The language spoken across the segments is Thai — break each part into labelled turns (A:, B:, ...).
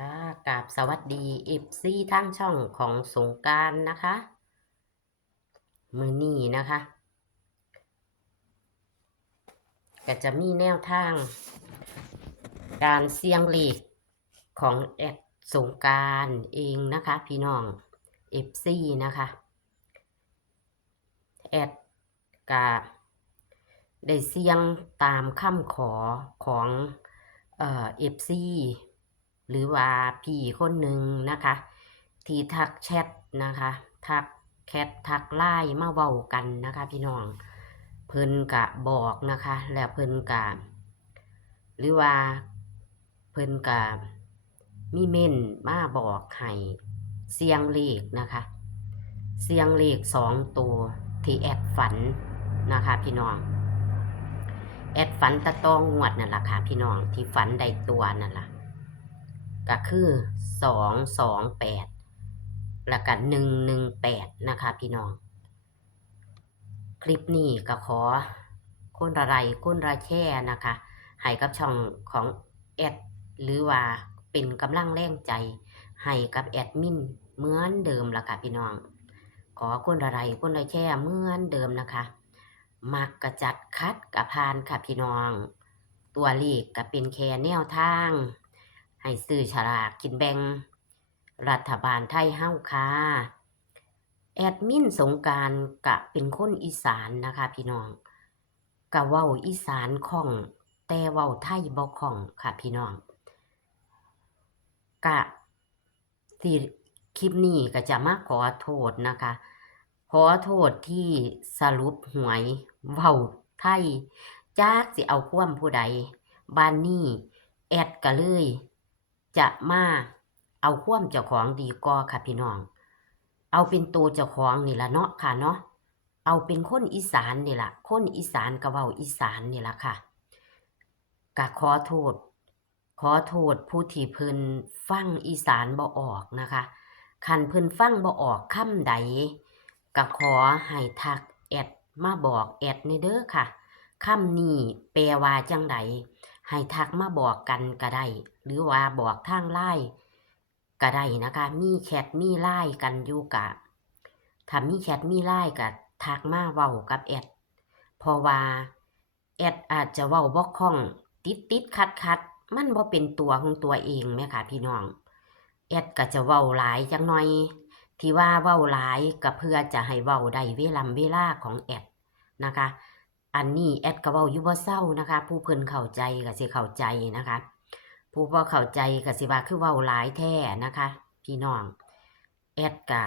A: ค่ะกราบสวัสดีเอฟซีทั้งช่องของสงการนะคะ มือนี้นะคะ ก็จะมีแนวทาง การเสี่ยงเลขของแอดสงการเองนะคะ พี่น้องเอฟซีนะคะแอดกะได้เสี่ยงตามคำขอของเอ่อฟซี หรือว่าพี่คนหนึ่งนะคะ ที่ทักแชทนะคะ ทักแคททักไลน์มาเว้ากันนะคะ พี่น้องเพิ่นกะบอกนะคะ แล้วเพิ่นกะหรือว่าเพิ่นกะมีเม่นมาบอกให้เสียงเลขนะคะ เสียงเลขสองตัวที่แอดฝันนะคะ พี่น้องแอดฝันตะตองงวดนั่นแหละค่ะ พี่น้องที่ฝันได้ตัวนั่นแหละ ก็คือสองสองแปดแล้วก็หนึ่งหนึ่งแปดนะคะพี่น้อง คลิปนี้ก็ขอคนละไรคนละแช่นะคะให้กับช่องของแอดหรือว่าเป็นกำลังแรงใจ ให้กับแอดมินเหมือนเดิมละค่ะพี่น้อง ขอคนละไรคนละแช่เหมือนเดิมนะคะ มักกระจัดคัดกระพานค่ะพี่น้อง ตัวเลขก็เป็นแค่แนวทาง ให้ซื้อฉลากกินแบ่งรัฐบาลไทยเฮ้าค่ะแอดมินสงการกะเป็นคนอีสานนะคะพี่น้องกะเว้าอีสานคล่องแต่เว้าไทยบ่คล่องค่ะพี่น้องกะที่คลิปนี้ก็จะมาขอโทษนะคะ ขอโทษที่สรุปหวยเว้าไทยจากสิเอาความผู้ใดบ้านนี้แอดก็เลย จะมาเอาความเจ้าของดีกว่าค่ะพี่น้อง เอาเป็นตัวเจ้าของนี่ละเนาะค่ะเนาะ เอาเป็นคนอีสานนี่ละคนอีสานก็เว้าอีสานนี่ละค่ะกะขอโทษ ขอโทษผู้ที่เพิ่นฟังอีสานบ่ออกนะคะ คันเพิ่นฟังบ่ออกคำใดก็ขอให้ทักแอดมาบอกแอดในเด้อค่ะคำนี้แปลว่าจังใด ให้ทักมาบอกกันก็ได้ หรือว่าบอกทางไลน์ก็ได้นะคะ มีแชทมีไลน์กันอยู่กะถ้ามีแชทมีไลน์ก็ทักมาเว้ากับแอดเพราะว่าแอดอาจจะเว้าบ่คล่อง ติดติดขัดขัดมันบ่เป็นตัวของตัวเองแม่ค่ะพี่น้องแอดก็จะเว้าหลายจังหน่อย ที่ว่าเว้าหลายก็เพื่อจะให้เว้าได้เวลาเวลาของแอดนะคะ อันนี้แอดก็เว้าอยู่บ่เศร้านะคะ ผู้เพิ่นเข้าใจก็สิเข้าใจนะคะ ผู้บ่เข้าใจก็สิว่าคือเว้าหลายแท้นะคะ พี่น้องแอดก็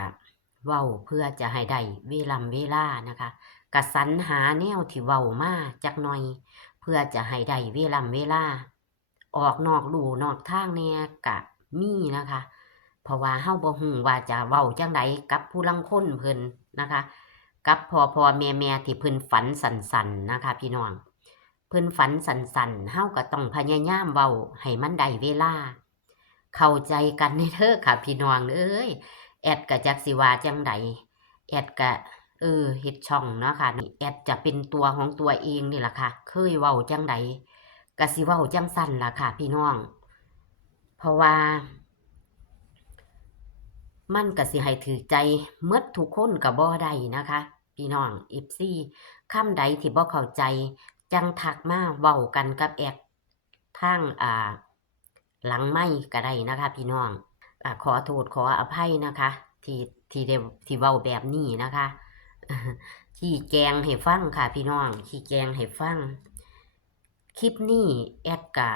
A: เว้าเพื่อจะให้ได้เวลาเวลานะคะกะสรรหาแนวที่เว้ามาจักหน่อย เพื่อจะให้ได้เวลาเวลา ออกนอกลู่นอกทางแน่กะมีนะคะ เพราะว่าเฮาบ่ฮู้ว่าจะเว้าจังไดกับผู้ลังคนเพิ่นนะคะ กับพอพอแม่แม่ที่เพิ่นฝันสันๆนนะคะ พี่น้องเพิ่นฝันสันๆเฮาก็ต้องพยายามเว้าให้มันได้เวลา เข้าใจกันในเด้อค่ะ พี่น้องเอ้ยแอดก็จักสิวาจังไดแอดก็เออเฮ็ดช่องเนาะค่ะแอดจะเป็นตัวของตัวเองนี่แหละค่ะ เคยเว้าจังไดก็สิเว้าจังสันล่ะค่ะ พี่น้อง เพราะว่า มันก็สิให้ถือใจเมดทุกคนก็บ่ได้นะคะ พี่น้อง FC คำใดที่บ่เข้าใจ จังทักมาเว้ากันกับแอดทางอ่า หลังไม่ก็ได้นะคะ พี่น้องอขอโทษขออภัยนะคะ ที่ที่ได้ที่เว้าแบบนี้นะคะขี้แกงให้ฟังค่ะ พี่น้องขี้แกงให้ฟัง คลิปนี้แอดกา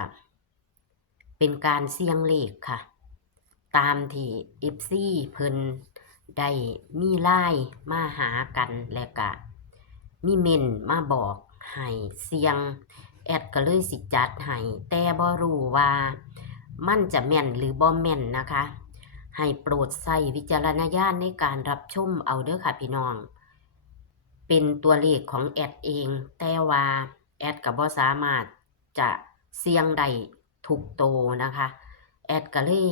A: เป็นการเสี่ยงเลขค่ะ ตามที่เอฟซีเพิ่น ได้มีไล่มาหากันและกะ มีเมนมาบอกให้เสียง แอดก็เลยสิจัดให้แต่บ่รู้ว่า มันจะแม่นหรือบ่แม่นนะคะ ให้โปรดใส่วิจารณญาณในการรับชมเอาเด้อค่ะพี่น้อง เป็นตัวเลขของแอดเอง แต่ว่าแอดก็บ่สามารถจะเสียงได้ทุกโตนะคะ แอดก็เลย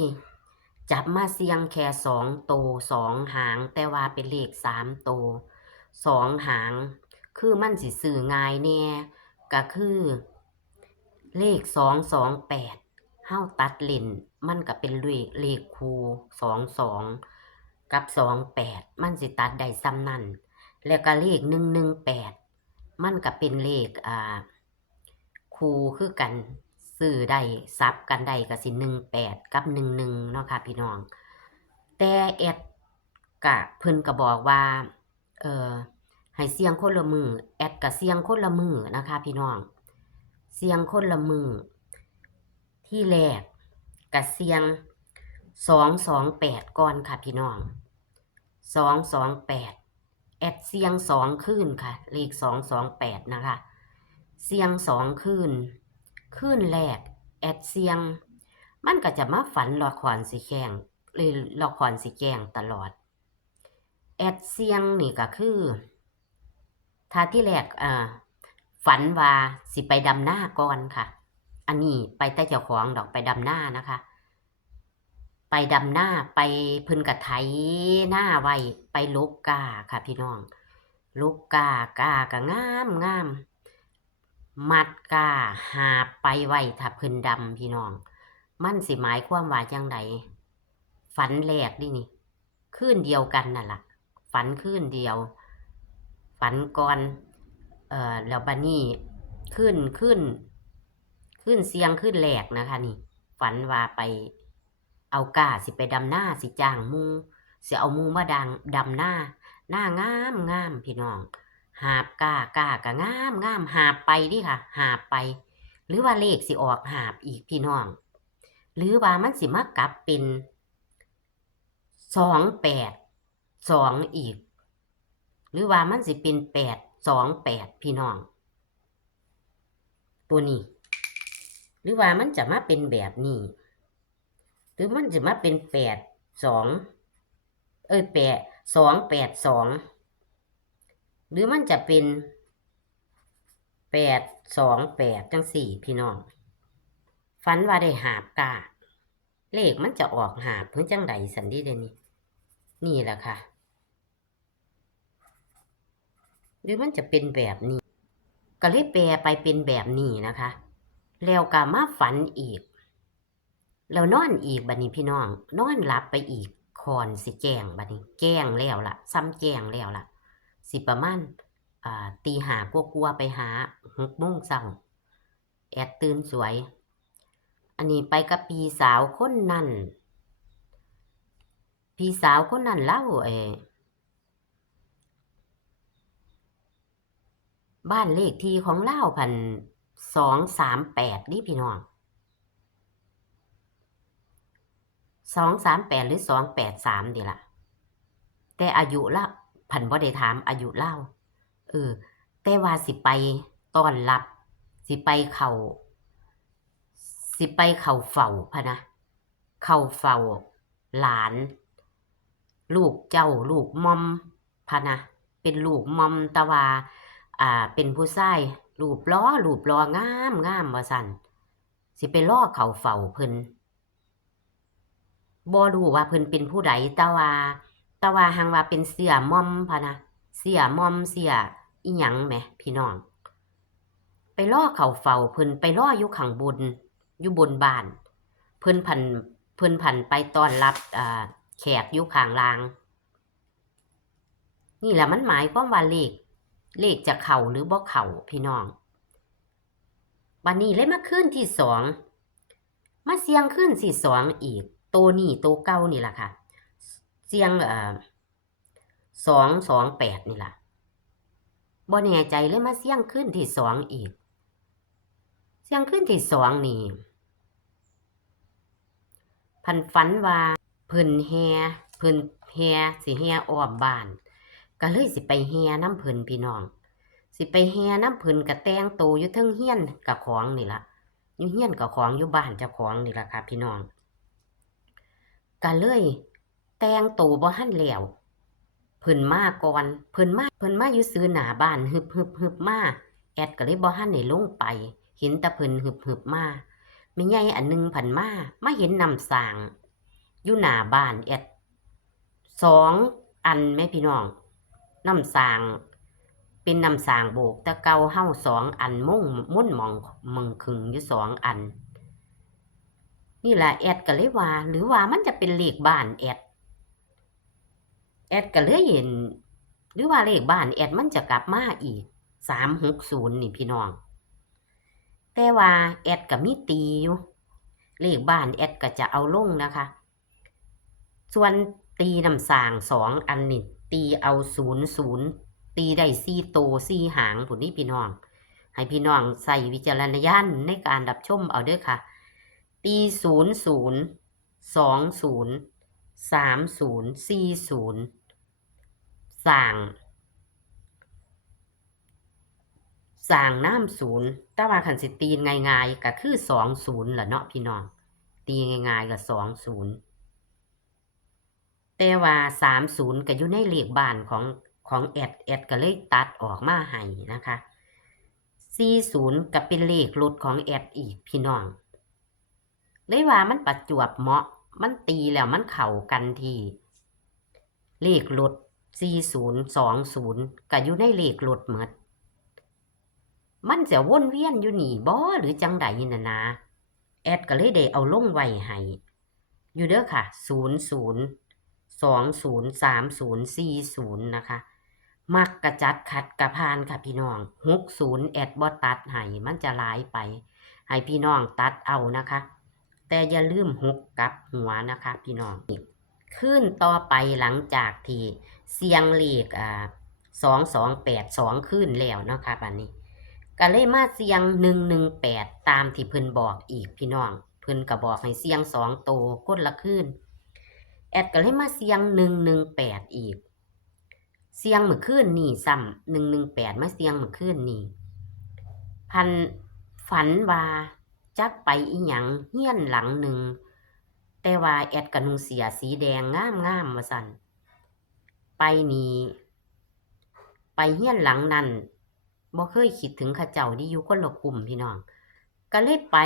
A: จับมาเสียงแค่สองโตสองหาง แต่ว่าเป็นเลขสามโตสองหาง คือมันสิสื่อง่ายแน่ก็คือ เลขสองสองแปดเฮาตัดเล่นมันก็เป็นเลขเลขคูสองสองกับสองแปดมันสิตัดได้ซ้ำนั่นแล้วก็เลขหนึ่งหนึ่งแปดมันก็เป็นเลขอ่าคูคือกัน ซื้อได้ซับกันได้ก็สิหนึ่งแปดกับหนึ่งหนึ่งเนาะค่ะพี่น้อง แต่แอดกะเพิ่นก็บอกว่า เออให้เสียงคนละมือแอดกับเสียงคนละมือนะคะ พี่น้อง เสียงคนละมือที่แรกกับเสียงสองสองแปดก่อนค่ะพี่น้องสองสองแปดแอดเสียงสองขึ้นค่ะเลขสองสองแปดนะคะ เสียงสองขึ้น ขึ้นแรก แอดเสียง มันก็จะมาฝันละครสีแข่งหรือละครสีแกงตลอด แอดเสียงนี่ก็คือถ้าที่แรกอ่าฝันว่าสิไปดำหน้าก่อนค่ะ อันนี้ไปแต่เจ้าของดอกไปดำหน้านะคะ ไปดำหน้าไปพึ่นกระไถหน้าไว้ไปลกกาค่ะพี่น้องลกกากากะงามงาม มัดกาหาไปไว้ถ้าเพึ่นดำพี่น้อง มันสิหมายความว่าจังไดฝันแรกนี่นี่คืนเดียวกันนั่นล่ะ ฝันคืนเดียว ฝันก่อน เอ่อแล้วบัดนี้ขึ้นขึ้น ขึ้นเสียงขึ้นแหลกนะคะ นี่ ฝันว่าไป เอากาสิไปดำหน้าสิจ้างมูสิเอามูมาดังดำหน้า หน้างามงามพี่น้อง หาบกากากะงามงามหาบไปดิค่ะ หาบไป หรือว่าเลขสิออกหาบอีกพี่น้อง หรือว่ามันสิมากลับเป็นสองแปดสองอีก หรือว่ามันสิเป็นแปดสองแปดพี่น้อง ตัวนี้ หรือว่ามันจะมาเป็นแบบนี้ หรือมันจะมาเป็นแปดสองเอ้ยแปดสองแปดสอง หรือมันจะเป็นแปดสองแปดจังสี่พี่น้องฝันว่าได้หาบกาเลขมันจะออกหาบเพิ่งจังใดสันดีเดนี่นี่แหละค่ะ หรือมันจะเป็นแบบนี้ ก็เลยแปลไปเป็นแบบนี้นะคะ แล้วก็มาฝันอีก แล้วนอนอีกบัดนี้พี่น้อง นอนหลับไปอีกคอนสิแจงบัดนี้แจงแล้วล่ะ ซ้ำแจงแล้วล่ะ สิประมาณตีหากลัวๆไปหาหกโมงเช้าแอดตื่นสวย อันนี้ไปกับพี่สาวคนนั้นพี่สาวคนนั้นเล่าเอบ้านเลขที่ของเล่าพันสองสามแปดนี่พี่น้องสองสามแปดหรือสองแปดสามดีละ่ะ แต่อายุละ พันบ่ได้ถามอายุเล่าเออ แต่ว่าสิไปต้อนรับ สิไปเขา สิไปเขาเฝ้าพะนะ เข้าเฝ้า หลาน ลูกเจ้าลูกมอมพะนะ เป็นลูกมอมตะวา อ่า เป็นผู้ชายรูปล้อรูปล้องามงามว่าสั่นสิไปล่อเขาเฝ้าเพิ่นบ่รู้ว่าเพิ่นเป็นผู้ใดแต่ว่า แต่ว่าหังว่าเป็นเสียมอมพะนะเสียมอมเสียอีหยังแหมพี่น้อง ไปล่อเขาเฝ้าเพิ่นไปล่ออยู่ข้างบนอยู่บนบ้าน เพิ่นพันเพิ่นพันไปต้อนรับอ่าแขกอยู่ข้างล่าง นี่แหละมันหมายความว่าเลขเลขจะเข่าหรือบ่เข่าพี่น้องวันนี้เลยมาขึ้นที่สองมาเสียงขึ้นสี่สองอีก โตนี่ตัวเก้านี่แหละค่ะ เสียงอ่อสองสองแปดนี่แหละบ่แน่ใจเลยมาเสียงขึ้นที่สองอีก เสียงขึ้นที่สองนี่พันฝันว่าเพิ่นแฮเพิ่นแฮสิแฮออมบ้านก็เลยสิไปแฮน้ำเพิ่นพี่น้อง สิไปแฮน้ำเพิ่นกะแตงโตอยู่เทิงเฮียนกะของนี่ละอยู่เฮียนกะของอยู่บ้านเจ้าของนี่ละค่ะพี่น้องก็เลย แต่งโตบ่ทันแล้วเพิ่นมาก่อนเพิ่นมาเพิ่นมาอยู่ซื้อหน้าบ้านฮึบฮึบฮึบมาแอดก็เลยบ่ทันได้ลงไป เห็นแต่เพิ่นฮึบฮึบมาแม่ใหญ่อันหนึงผันมามาเห็นนำสางอยู่หน้าบ้านแอดสองอันแม่พี่น้องนำสางเป็นนำสางโบกตะเกาเฮาสองอันมุ่งมุ่นมองมึงคึงอยู่สองอัน นี่แหละแอดก็เลยว่า หรือว่ามันจะเป็นเลขบ้านแอด แอดก็เลยเห็น หรือว่าเลขบ้านแอดมันจะกลับมาอีกสามหกศูนย์นี่พี่น้อง แต่ว่าแอดก็มีตีอยู่เลขบ้านแอดก็จะเอาลงนะคะ ส่วนตีนำสางสองอันนี่ตีเอาศูนย์ศูนย์ตีได้สี่โตวสี่หางผุนี่พี่น้อง ให้พี่น้องใส่วิจารณญาณในการรับชมเอาเด้อค่ะ ตีศูนย์ศูนย์สองศูนย์สามศูนย์สี่ศูนย์ สร้างสร้างน้ำศูนย์แต่ว่าขันสิตีนง่ายๆก็คือสองศูนย์แหละเนาะพี่น้อง ตีง่ายๆก็สองศูนย์แต่ว่าสามศูนย์ก็อยู่ในเหลขบ้านของของแอดแอดก็เลยตัดออกมาให้นะคะสี่ศูนย์ก็เป็นเลขรถของแอดอีกพี่น้องเลยว่ามันประจวบเหมาะ มันตีแล้วมันเข้ากันทีเลขรถ สี่ศูนย์สองศูนย์ก็อยู่ในเลขรถหมดมันจะวนเวียนอยู่หนีบ่หรือจังใดน่ะนะ แอดก็เลยได้เอาลงไว้ให้อยู่เด้อค่ะศูนย์ศูนย์สองศูนย์สามศูนย์สี่ศูนย์นะคะ มักกระจัดขัดกระพานค่ะพี่น้องหกศูนย์แอดบ่ตัดให้มันจะหลายไป ให้พี่น้องตัดเอานะคะ แต่อย่าลืมหกกับหัวนะคะ พี่น้องขึ้นต่อไปหลังจากที่ เสียงเลขอ่าสองสองแปดสองขึ้นแล้วเนาะคะบันนี้ก็เลยมาเสียงหนึ่งหนึ่งแปดตามที่เพิ่นบอกอีกพี่น้องเพิ่นก็บอกให้เสียงสองโตก้นละขึ้นแอดก็เลยมาเสียงหนึ่งหนึ่งแปดอีก เสียงเมื่อคืนนี่ซ้ำหนึ่งหนึ่งแปดมาเสียงเมื่อคืนนี่พันฝันว่าจักไปอีหยังเฮี้ยนหลังหนึ่งแต่ว่าแอดกระนุงเสียสีแดงงามงามมาสัน ไปนี่ไปเฮี้ยนหลังนั้นบ่เคยคิดถึงข้าเจ้าที่อยู่คนละกลุ่มพี่น้อง ก็เลยไป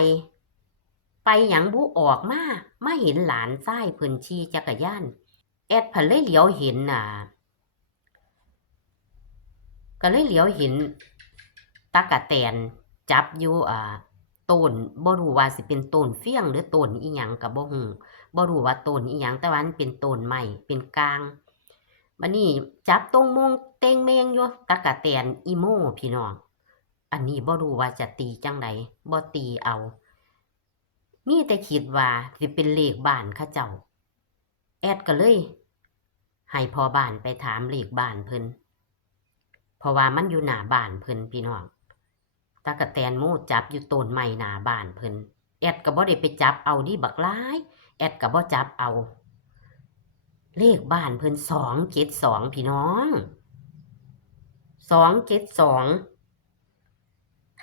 A: ไปหยังบุออกมามาเห็นหลานชายเพิ่นขี่จักรยาน แอดเพันเลยเหลียวเห็นน่ะ ก็เลยเหลียวเห็นตากะแตนจับอยู่อ่าต้นบ่รู้ว่าสิเป็นต้นเฟี้ยงหรือต้นอีหยังก็บ่ฮู้บ่รู้ว่าต้นอีหยังแต่ว่ามันเป็นต้นไม้เป็นกลาง บัดนี้จับตรงมงเต็งเมงอยู่ตากะแตนอีโมพี่น้อง อันนี้บ่รู้ว่าจะตีจังไดบ่ตีเอา มีแต่คิดว่าสิเป็นเลขบ้านเขาเจ้า แอดก็เลยให้พอบ้านไปถามเลขบ้านเพิ่นเพราะว่ามันอยู่หน้าบ้านเพิ่นพี่น้องตากะแตนโมจับอยู่ต้นไม้หน้าบ้านเพิ่นแอดก็บ่ได้ไปจับเอาดิบักหลาย แอดก็บ่จับเอา เลขบ้านเพิ่นสองเจ็ดสองพี่น้องสองเจ็ดสอง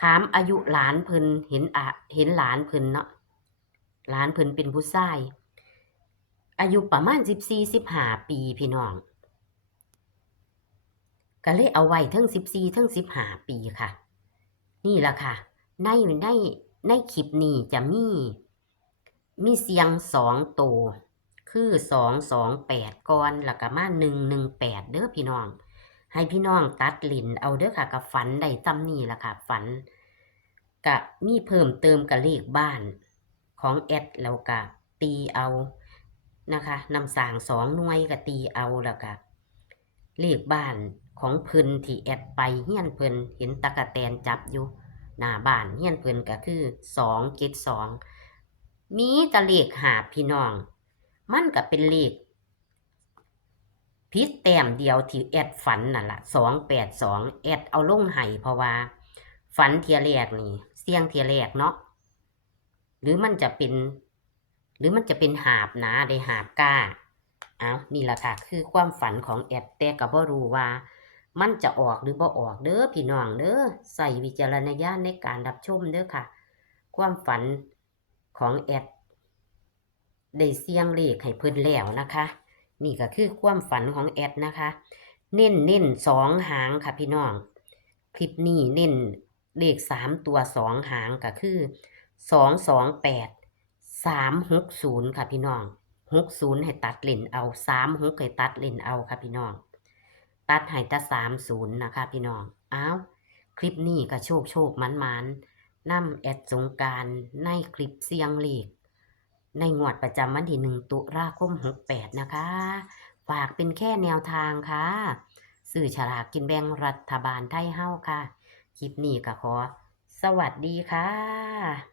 A: ถามอายุหลานเพิ่นเห็นอะเห็นหลานเพิ่นเนาะหลานเพิ่นเป็นผู้ชาย อายุประมาณสิบสี่สิบห้าปีพี่น้องก็เลยเอาไว้ทั้งสิบสี่ทั้งสิบห้าปีค่ะ นี่แหละค่ะ ในในในคลิปนี้จะมี มีเสียงสองโตว คือสองสองแปดก่อนแล้วก็มาหนึ่งหนึ่งแปดเด้อพี่น้อง ให้พี่น้องตัดลินเอาเด้อค่ะกับฝันได้จำนี่แหละค่ะฝันกะมีเพิ่มเติมกับเลขบ้านของแอดแล้วก็ตีเอานะคะนำสางสองหน่วยก็ตีเอาแล้วก็เลขบ้านของเพิ่นที่แอดไปเฮียนเพิ่นเห็นตะกะแตนจับอยู่หน้าบ้านเฮียนเพิ่นก็คือสองเจ็ดสองมีตะเลขหาพี่น้อง มันก็เป็นเลขพิษแต้มเดียวที่แอดฝันนั่นละสองแปดสองแอดเอาลงไห้เพราะว่า ฝันเทียแรกนี่เสียงเทียแรกเนาะหรือมันจะเป็น หรือมันจะเป็นหาบนาได้หาบก้าเอานี่แหละค่ะ คือความฝันของแอดแต่ก็บ่รู้ว่า มันจะออกหรือบ่ออกเด้อพี่น้องเด้อใส่วิจารณญาณในการรับชมเด้อค่ะ ความฝันของแอด ได้เสียงเลขให้เพิ่นแล้วนะคะ นี่ก็คือความฝันของแอดนะคะ เน้นเน้นสองหางค่ะพี่น้อง คลิปนี้เน้นเลขสามตัวสองหางก็คือสองสองแปดสามหกศูนย์ค่ะพี่น้องหกศูนย์ให้ตัดเล่นเอาสามหกให้ตัดเล่นเอาค่ะพี่น้อง ตัดให้แตาสามศูนย์นะคะพี่น้องอ้าวคลิปนี้ก็โชคโชคมันมันๆนำแอดสงการในคลิปเสียงเลข ในงวดประจำวันที่1ตุลาคม68นะคะ ฝากเป็นแค่แนวทางค่ะ สื่อฉลากกินแบ่งรัฐบาลไทยเฮ้าค่ะ คลิปนี้ก็ขอ สวัสดีค่ะ